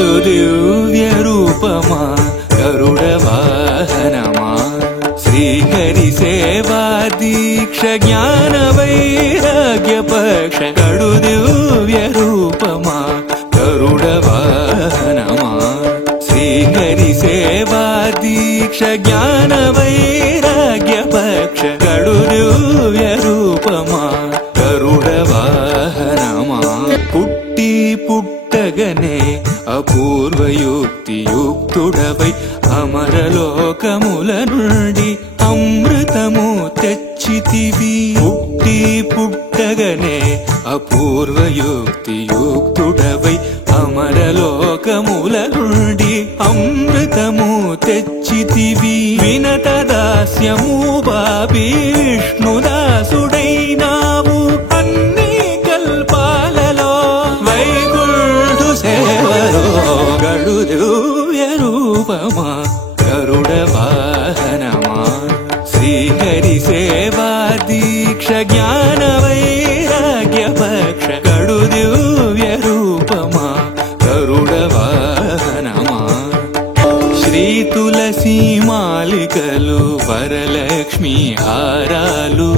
కడు దివ్య రూపమా గరుడ వాహనమా శ్రీహరి సేవా దీక్ష జ్ఞాన వైరాగ్య పక్ష కడు దివ్య రూపమా గరుడ వాహనమా శ్రీహరి సేవా దీక్ష జ్ఞాన వైరాగ్య పక్ష కడు దివ్య రూపమా గరుడ వాహనమా పుట్టి పుట్టగనే అపూర్వయుక్తియుక్తుడవై అమరలోకముల నుండి అమృతము తెచ్చితివి పుట్టి పుట్టగనే అపూర్వయుక్తియుక్తుడవై అమరలోకముల నుండి అమృతము తెచ్చితివి వినత దాస్యము బాబి విష్ణుదాసుడైనావు అన్ని కల్పాలలో వైకుంఠు సేవలో గడు దివ్య రూపమా గరుడ వాహనమా శ్రీహరి సేవా దీక్ష జ్ఞాన వైరాగ్య పక్ష గడు దివ్య రూపమా గరుడ వాహనమా శ్రీ తులసి మాలికలు వరలక్ష్మి హారాలు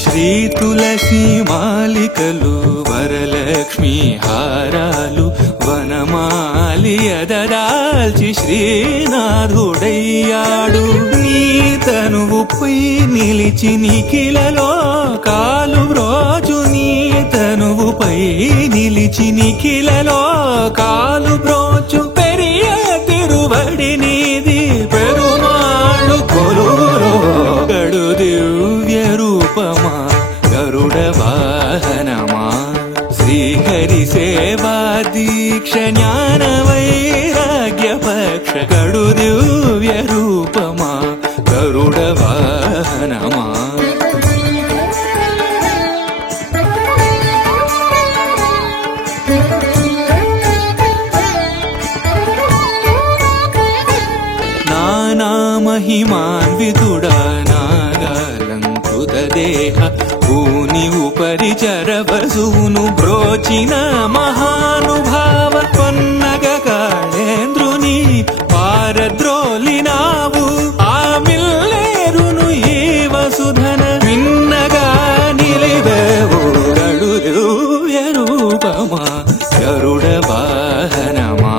శ్రీ తులసి మాలికలు వరలక్ష్మి హారాలు వనమాలి ఎదరాల్చి శ్రీనాథుడయ్యాడు నీ తనువుపై నిలిచి నిఖిలలో కాలు బ్రోచు నీ తనువుపై నిలిచి నిఖిలలో కాలు బ్రోచు పెరియ తిరువడి నీది పెరుమాళ్ళు కొలువులో గడు దివ్య రూపమా గరుడ వాహనమా శ్రీహరి సేవా దీక్ష జ్ఞాన వైరాగ్య పక్ష గడు దివ్య రూపమా గరుడ వాహనమా నానా మహిమాన్వితుడా నాగాలంకృత దేహ భూని ఉపరిచర వసువును బ్రోచిన మహానుభావ పన్నగ కాళేంద్రుని పారద్రోలినావు ఆ మిల్లేరును ఈ వసుధన విన్నగా నిలివేవు గడు దివ్య రూపమా గరుడ వాహనమా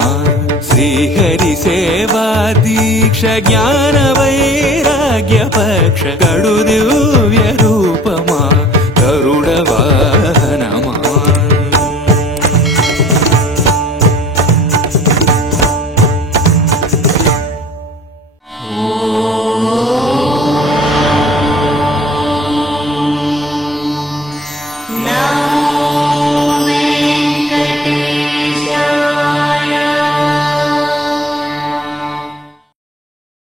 శ్రీహరి సేవా దీక్ష జ్ఞాన వైరాగ్య పక్ష గడు దివ్య రూపమా